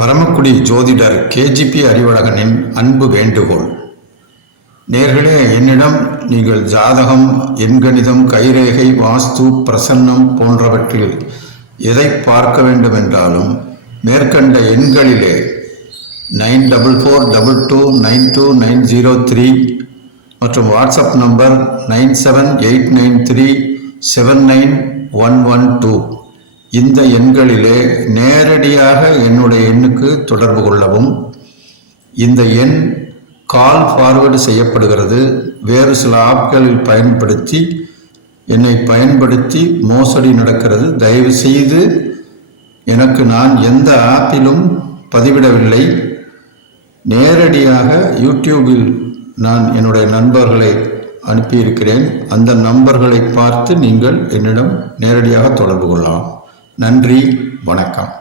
பரமக்குடி ஜோதிடர் கேஜிபி அறிவழகனின் அன்பு வேண்டுகோள். நேர்களே, என்னிடம் நீங்கள் ஜாதகம், எண்கணிதம், கைரேகை, வாஸ்து, பிரசன்னம் போன்றவற்றில் எதை பார்க்க வேண்டுமென்றாலும் மேற்கண்ட எண்களிலே 9442292903 மற்றும் வாட்ஸ்அப் நம்பர் 9789379112 இந்த எண்களிலே நேரடியாக என்னுடைய எண்ணுக்கு தொடர்பு கொள்ளவும். இந்த எண் கால் ஃபார்வேர்டு செய்யப்படுகிறது. வேறு சில ஆப்களில் என்னை பயன்படுத்தி மோசடி நடக்கிறது. தயவு செய்து எனக்கு நான் எந்த ஆப்பிலும் பதிவிடவில்லை. நேரடியாக யூடியூபில் நான் என்னுடைய நண்பர்களை அனுப்பியிருக்கிறேன். அந்த நம்பர்களை பார்த்து நீங்கள் என்னிடம் நேரடியாக தொடர்பு கொள்ளலாம். நன்றி, வணக்கம்.